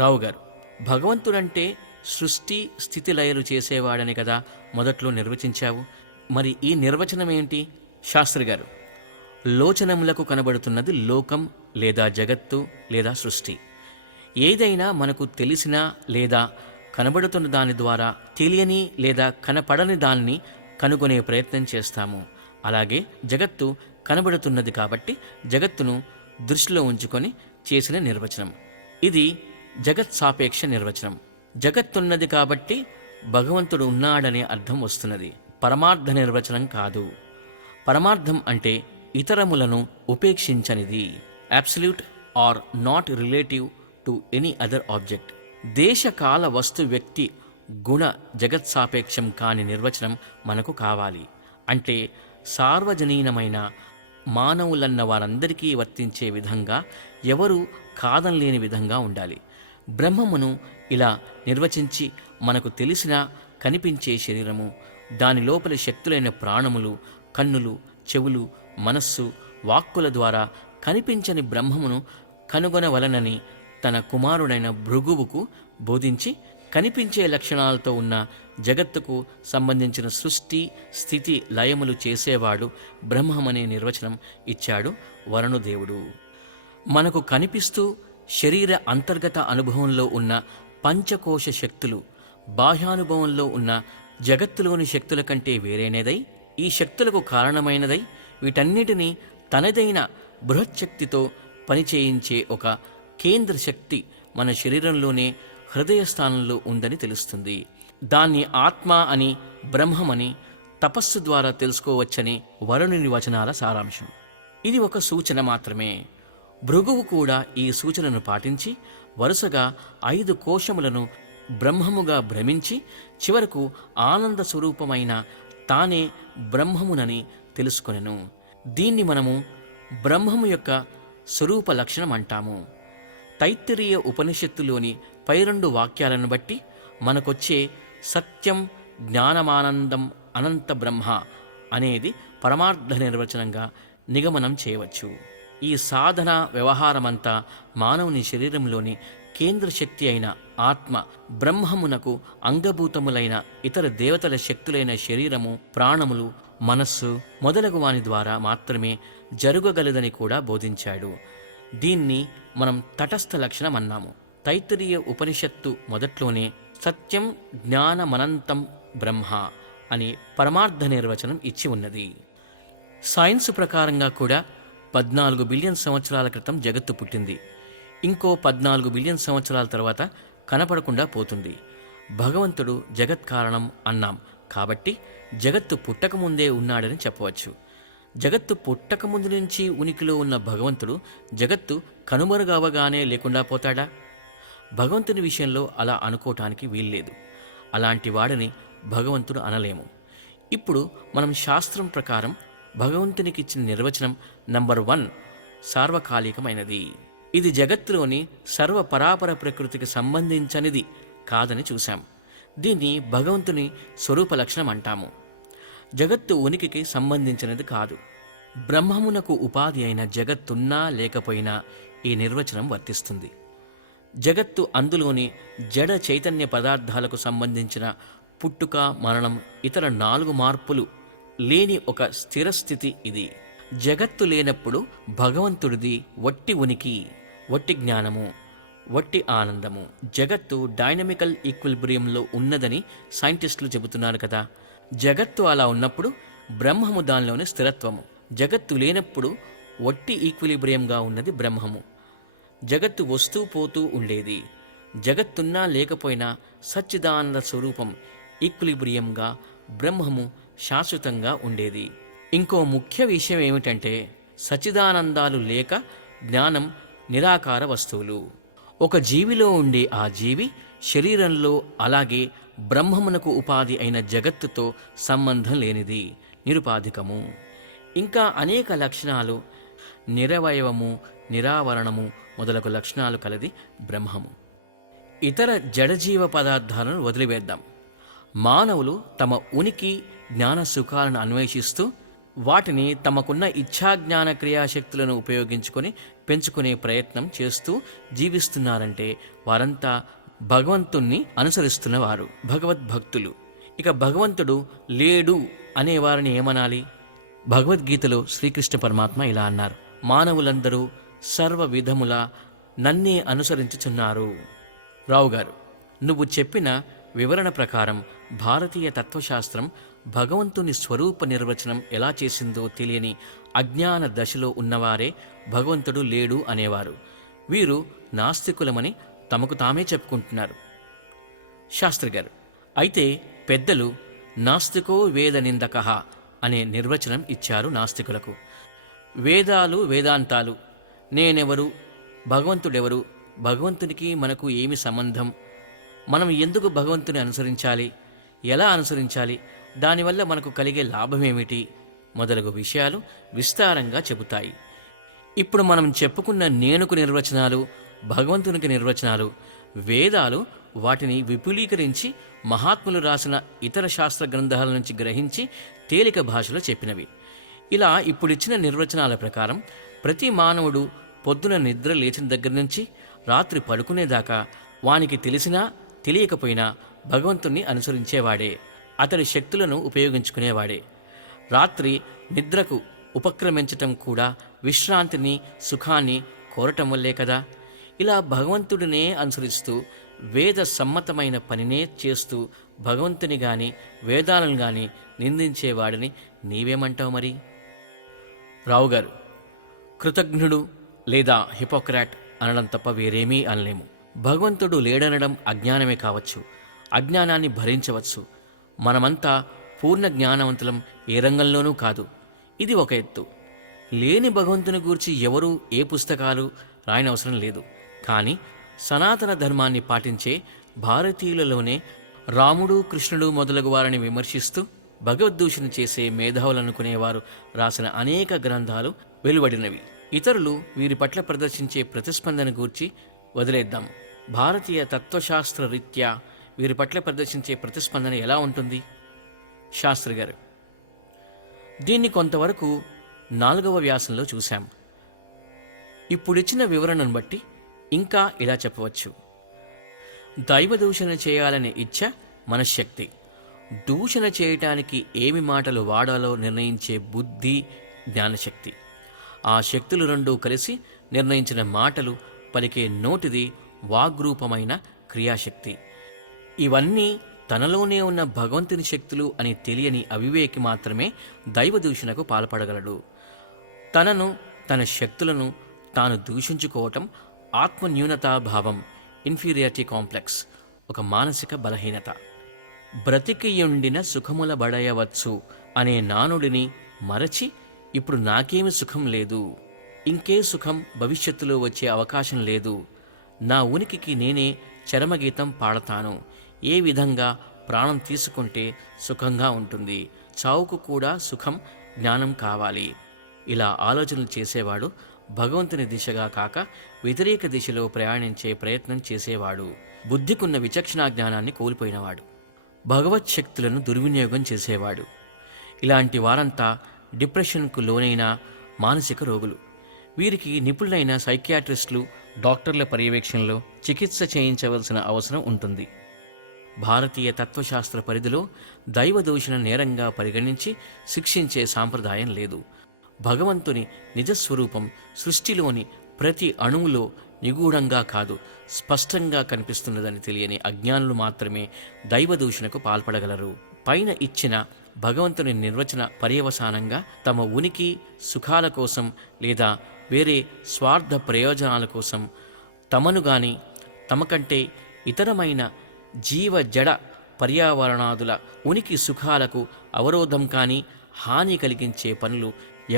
రావు గారు, భగవంతుడంటే సృష్టి స్థితి లయలు చేసేవాడని కదా మొదట్లో నిర్వచించావు. మరి ఈ నిర్వచనం ఏంటి? శాస్త్రి గారు, లోచనములకు కనబడుతున్నది లోకం లేదా జగత్తు లేదా సృష్టి. ఏదైనా మనకు తెలిసిన లేదా కనబడుతున్న దాని ద్వారా తెలియని లేదా కనపడని దాన్ని కనుగొనే ప్రయత్నం చేస్తాము. అలాగే జగత్తు కనబడుతున్నది కాబట్టి జగత్తును దృష్టిలో ఉంచుకొని చేసిన నిర్వచనం ఇది జగత్ సాపేక్ష నిర్వచనం. జగత్తున్నది కాబట్టి భగవంతుడు ఉన్నాడనే అర్థం వస్తున్నది, పరమార్థ నిర్వచనం కాదు. పరమార్థం అంటే ఇతరములను ఉపేక్షించనిది, absolute or not relative to any other object. దేశకాల వస్తు వ్యక్తి గుణ జగత్సాపేక్షం కాని నిర్వచనం మనకు కావాలి. అంటే సార్వజనీనమైన మానవులన్న వారందరికీ వర్తించే విధంగా, ఎవరు కాదనలేని విధంగా ఉండాలి. బ్రహ్మమును ఇలా నిర్వచించి మనకు తెలిసిన కనిపించే శరీరము, దాని లోపలి శక్తులైన ప్రాణములు, కన్నులు, చెవులు, మనస్సు, వాక్కుల ద్వారా కనిపించని బ్రహ్మమును కనుగొనవలనని తన కుమారుడైన భృగువుకు బోధించి, కనిపించే లక్షణాలతో ఉన్న జగత్తుకు సంబంధించిన సృష్టి స్థితి లయములు చేసేవాడు బ్రహ్మమనే నిర్వచనం ఇచ్చాడు వరుణదేవుడు. మనకు కనిపిస్తూ శరీర అంతర్గత అనుభవంలో ఉన్న పంచకోశ శక్తులు బాహ్యానుభవంలో ఉన్న జగత్తులోని శక్తుల కంటే వేరేనేదై, ఈ శక్తులకు కారణమైనదై, వీటన్నిటినీ తనదైన బృహచ్చక్తితో పనిచేయించే ఒక కేంద్ర శక్తి మన శరీరంలోనే హృదయస్థానంలో ఉందని తెలుస్తుంది. దాన్ని ఆత్మ అని, బ్రహ్మమని తపస్సు ద్వారా తెలుసుకోవచ్చని వరుణుని వచనాల సారాంశం. ఇది ఒక సూచన మాత్రమే. భృగువు కూడా ఈ సూచనను పాటించి వరుసగా 5 కోశములను బ్రహ్మముగా భ్రమించి చివరకు ఆనంద స్వరూపమైన తానే బ్రహ్మమునని తెలుసుకొనెను. దీన్ని మనము బ్రహ్మము యొక్క స్వరూప లక్షణం అంటాము. తైత్తిరీయ ఉపనిషత్తులోని పై 2 వాక్యాలను బట్టి మనకొచ్చే సత్యం, జ్ఞానమానందం, అనంత బ్రహ్మ అనేది పరమార్థ నిర్వచనంగా నిగమనం చేయవచ్చు. ఈ సాధన వ్యవహారమంతా మానవుని శరీరంలోని కేంద్ర శక్తి అయిన ఆత్మ, బ్రహ్మమునకు అంగభూతములైన ఇతర దేవతల శక్తులైన శరీరము, ప్రాణములు, మనస్సు మొదలగు వాని ద్వారా మాత్రమే జరుగగలదని కూడా బోధించాడు. దీన్ని మనం తటస్థ లక్షణం అన్నాము. తైత్తిరీయ ఉపనిషత్తు మొదట్లోనే సత్యం జ్ఞానమనంతం బ్రహ్మ అని పరమార్థ నిర్వచనం ఇచ్చి ఉన్నది. సైన్స్ ప్రకారంగా కూడా 14 బిలియన్ సంవత్సరాల క్రితం జగత్తు పుట్టింది. ఇంకో 14 బిలియన్ సంవత్సరాల తర్వాత కనపడకుండా పోతుంది. భగవంతుడు జగత్ కారణం అన్నాం కాబట్టి జగత్తు పుట్టకముందే ఉన్నాడని చెప్పవచ్చు. జగత్తు పుట్టకముందు నుంచి ఉనికిలో ఉన్న భగవంతుడు జగత్తు కనుమరుగవగానే లేకుండా పోతాడా? భగవంతుని విషయంలో అలా అనుకోవటానికి వీల్లేదు. అలాంటి వాడిని భగవంతుడు అనలేము. ఇప్పుడు మనం శాస్త్రం ప్రకారం భగవంతునికి ఇచ్చిన నిర్వచనం నంబర్ 1 సార్వకాలికమైనది. ఇది జగత్తులోని సర్వ పరాపర ప్రకృతికి సంబంధించనిది కాదని చూశాం. దీన్ని భగవంతుని స్వరూప లక్షణం అంటాము. జగత్తు ఉనికికి సంబంధించినది కాదు. బ్రహ్మమునకు ఉపాధి అయిన జగత్తున్నా లేకపోయినా ఈ నిర్వచనం వర్తిస్తుంది. జగత్తు అందులోని జడ చైతన్య పదార్థాలకు సంబంధించిన పుట్టుక, మరణం, ఇతర 4 మార్పులు లేని ఒక స్థిరస్థితి ఇది. జగత్తు లేనప్పుడు భగవంతుడిది వట్టి ఉనికి, వట్టి జ్ఞానము, వట్టి ఆనందము. జగత్తు డైనమికల్ ఈక్విలిబ్రియంలో ఉన్నదని సైంటిస్టులు చెబుతున్నారు కదా. జగత్తు అలా ఉన్నప్పుడు బ్రహ్మము దానిలోని స్థిరత్వము. జగత్తు లేనప్పుడు వట్టి ఈక్విలిబ్రియంగా ఉన్నది బ్రహ్మము. జగత్తు వస్తూ పోతూ ఉండేది. జగత్తున్నా లేకపోయినా సచ్చిదానంద స్వరూపం ఈక్విలిబ్రియంగా, బ్రహ్మము శాశ్వతంగా ఉండేది. ఇంకో ముఖ్య విషయం ఏమిటంటే సచ్చిదానందాలు లేక జ్ఞానం నిరాకార వస్తువులు. ఒక జీవిలో ఉండే ఆ జీవి శరీరంలో, అలాగే బ్రహ్మమునకు ఉపాధి అయిన జగత్తుతో సంబంధం లేనిది, నిరుపాధికము. ఇంకా అనేక లక్షణాలు, నిరవయవము, నిరావరణము మొదలగు లక్షణాలు కలది బ్రహ్మము. ఇతర జడజీవ పదార్థాలను వదిలివేద్దాం. మానవులు తమ ఉనికి, జ్ఞాన సుఖాలను అన్వేషిస్తూ వాటిని తమకున్న ఇచ్ఛాజ్ఞాన క్రియాశక్తులను ఉపయోగించుకొని పెంచుకునే ప్రయత్నం చేస్తూ జీవిస్తున్నారంటే వారంతా భగవంతుణ్ణి అనుసరిస్తున్నవారు, భగవద్భక్తులు. ఇక భగవంతుడు లేడు అనేవారిని ఏమనాలి? భగవద్గీతలో శ్రీకృష్ణ పరమాత్మ ఇలా అన్నారు: మానవులందరూ సర్వ విధములా నన్నే అనుసరించుచున్నారు. రావు గారు, నువ్వు చెప్పిన వివరణ ప్రకారం భారతీయ తత్వశాస్త్రం భగవంతుని స్వరూప నిర్వచనం ఎలా చేసిందో తెలియని అజ్ఞాన దశలో ఉన్నవారే భగవంతుడు లేడు అనేవారు. వీరు నాస్తికులమని తమకు తామే చెప్పుకుంటున్నారు. శాస్త్రి గారు, అయితే పెద్దలు నాస్తికో వేద నిందకః అనే నిర్వచనం ఇచ్చారు నాస్తికులకు. వేదాలు, వేదాంతాలు, నేనెవరు, భగవంతుడెవరు, భగవంతునికి మనకు ఏమి సంబంధం, మనం ఎందుకు భగవంతుని అనుసరించాలి, ఎలా అనుసరించాలి, దానివల్ల మనకు కలిగే లాభమేమిటి మొదలగు విషయాలు విస్తారంగా చెబుతాయి. ఇప్పుడు మనం చెప్పుకున్న నేనుకు నిర్వచనాలు, భగవంతునికి నిర్వచనాలు, వేదాలు వాటిని విపులీకరించి మహాత్ములు రాసిన ఇతర శాస్త్ర గ్రంథాల నుంచి గ్రహించి తేలిక భాషలో చెప్పినవి. ఇలా ఇప్పుడిచ్చిన నిర్వచనాల ప్రకారం ప్రతి మానవుడు పొద్దున నిద్ర లేచిన దగ్గర నుంచి రాత్రి పడుకునేదాకా వానికి తెలిసినా తెలియకపోయినా భగవంతుణ్ణి అనుసరించేవాడే, అతడి శక్తులను ఉపయోగించుకునేవాడే. రాత్రి నిద్రకు ఉపక్రమించటం కూడా విశ్రాంతిని, సుఖాన్ని కోరటం వల్లే కదా. ఇలా భగవంతుడినే అనుసరిస్తూ వేద సమ్మతమైన పనినే చేస్తూ భగవంతుని గాని వేదాలను గాని నిందించేవాడిని నీవేమంటావు మరి? రావు గారు, కృతజ్ఞుడు లేదా హిపోక్రాట్ అనడం తప్ప వేరేమీ అనలేము. భగవంతుడు లేడనడం అజ్ఞానమే కావచ్చు, అజ్ఞానాన్ని భరించవచ్చు. మనమంతా పూర్ణ జ్ఞానవంతులం ఏ రంగంలోనూ కాదు. ఇది ఒక ఎత్తు. లేని భగవంతుని గూర్చి ఎవరూ ఏ పుస్తకాలు రాయనవసరం లేదు. కానీ సనాతన ధర్మాన్ని పాటించే భారతీయులలోనే రాముడు, కృష్ణుడు మొదలగు వారిని విమర్శిస్తూ భగవద్దూషణ చేసే మేధావులనుకునేవారు రాసిన అనేక గ్రంథాలు వెలువడినవి. ఇతరులు వీరి పట్ల ప్రదర్శించే ప్రతిస్పందన గూర్చి వదిలేద్దాం. భారతీయ తత్వశాస్త్ర రీత్యా వీరి పట్ల ప్రదర్శించే ప్రతిస్పందన ఎలా ఉంటుంది? శాస్త్రి గారు, దీన్ని కొంతవరకు 4వ వ్యాసంలో చూశాం. ఇప్పుడిచ్చిన వివరణను బట్టి ఇంకా ఇలా చెప్పవచ్చు. దైవదూషణ చేయాలనే ఇచ్ఛ మనశ్శక్తి. దూషణ చేయటానికి ఏమి మాటలు వాడాలో నిర్ణయించే బుద్ధి, జ్ఞానశక్తి. ఆ శక్తులు రెండూ కలిసి నిర్ణయించిన మాటలు పలికే నోటిది వాగ్రూపమైన క్రియాశక్తి. ఇవన్నీ తనలోనే ఉన్న భగవంతుని శక్తులు అని తెలియని అవివేకి మాత్రమే దైవదూషణకు పాల్పడగలడు. తనను, తన శక్తులను తాను దూషించుకోవటం ఆత్మన్యూనతాభావం, ఇన్ఫీరియారిటీ కాంప్లెక్స్, ఒక మానసిక బలహీనత. బ్రతికియుండిన సుఖముల బడయవచ్చు అనే నానుడిని మరచి ఇప్పుడు నాకేమి సుఖం లేదు, ఇంకే సుఖం భవిష్యత్తులో వచ్చే అవకాశం లేదు, నా ఉనికికి నేనే చరమగీతం పాడతాను, ఏ విధంగా ప్రాణం తీసుకుంటే సుఖంగా ఉంటుంది, చావుకు కూడా సుఖం, జ్ఞానం కావాలి. ఇలా ఆలోచనలు చేసేవాడు భగవంతుని దిశగా కాక వ్యతిరేక దిశలో ప్రయాణించే ప్రయత్నం చేసేవాడు. బుద్ధికున్న విచక్షణా జ్ఞానాన్ని కోల్పోయినవాడు. భగవత్ శక్తులను దుర్వినియోగం చేసేవాడు. ఇలాంటి వారంతా డిప్రెషన్కు లోనైన మానసిక రోగులు. వీరికి నిపుణులైన సైకియాట్రిస్టులు, డాక్టర్ల పర్యవేక్షణలో చికిత్స చేయించవలసిన అవసరం ఉంటుంది. భారతీయ తత్వశాస్త్ర పరిధిలో దైవదూషణ నేరంగా పరిగణించి శిక్షించే సాంప్రదాయం లేదు. భగవంతుని నిజస్వరూపం సృష్టిలోని ప్రతి అణువులో నిగూఢంగా కాదు, స్పష్టంగా కనిపిస్తున్నదని తెలియని అజ్ఞానులు మాత్రమే దైవదూషణకు పాల్పడగలరు. పైన ఇచ్చిన భగవంతుని నిర్వచన పర్యవసానంగా తమ ఉనికి, సుఖాల కోసం లేదా వేరే స్వార్థ ప్రయోజనాల కోసం తమను గాని తమకంటే ఇతరమైన జీవ జడ పర్యావరణాదుల ఉనికి సుఖాలకు అవరోధం కానీ హాని కలిగించే పనులు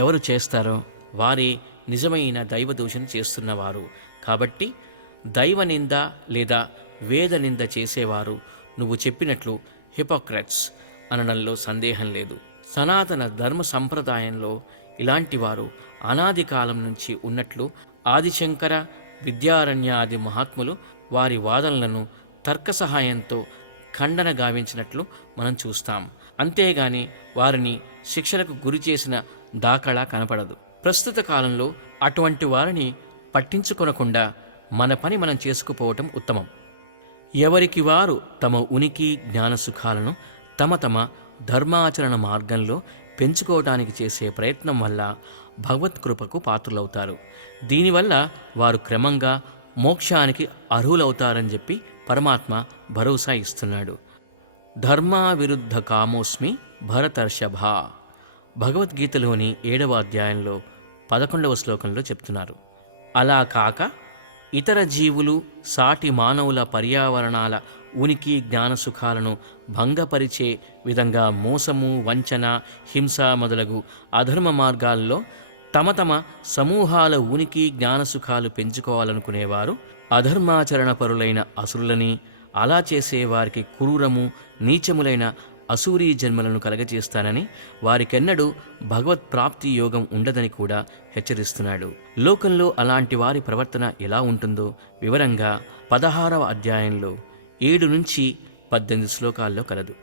ఎవరు చేస్తారో వారే నిజమైన దైవదూషణ చేస్తున్నవారు. కాబట్టి దైవనింద లేదా వేదనింద చేసేవారు నువ్వు చెప్పినట్లు హిపోక్రట్స్ అనడంలో సందేహం లేదు. సనాతన ధర్మ సంప్రదాయంలో ఇలాంటి వారు అనాది కాలం నుంచి ఉన్నట్లు ఆదిశంకర, విద్యారణ్యాది మహాత్ములు వారి వాదనలను తర్క సహాయంతో ఖండన గావించినట్లు మనం చూస్తాం. అంతేగాని వారిని శిక్షలకు గురి చేసిన దాఖలా కనపడదు. ప్రస్తుత కాలంలో అటువంటి వారిని పట్టించుకొనకుండా మన పని మనం చేసుకుపోవటం ఉత్తమం. ఎవరికి వారు తమ ఉనికి జ్ఞానసుఖాలను తమ తమ ధర్మాచరణ మార్గంలో పెంచుకోవటానికి చేసే ప్రయత్నం వల్ల భగవత్కృపకు పాత్రులవుతారు. దీనివల్ల వారు క్రమంగా మోక్షానికి అర్హులవుతారని చెప్పి పరమాత్మ భరోసా ఇస్తున్నాడు. ధర్మావిరుద్ధ కామోస్మి భరతర్షభ, భగవద్గీతలోని 7వ అధ్యాయంలో 11వ శ్లోకంలో చెప్తున్నారు. అలా కాక ఇతర జీవులు సాటి మానవుల పర్యావరణాల ఉనికి జ్ఞానసుఖాలను భంగపరిచే విధంగా మోసము, వంచన, హింస మొదలగు అధర్మ మార్గాల్లో తమ తమ సమూహాల ఉనికి జ్ఞానసుఖాలు పెంచుకోవాలనుకునేవారు అధర్మాచరణ పరులైన అసురులని, అలా చేసేవారికి క్రూరము నీచములైన అసూరీ జన్మలను కలగజేస్తానని, వారికెన్నడూ భగవత్ప్రాప్తి యోగం ఉండదని కూడా హెచ్చరిస్తున్నాడు. లోకంలో అలాంటి వారి ప్రవర్తన ఎలా ఉంటుందో వివరంగా 16వ అధ్యాయంలో 7 నుంచి 18 శ్లోకాల్లో కలదు.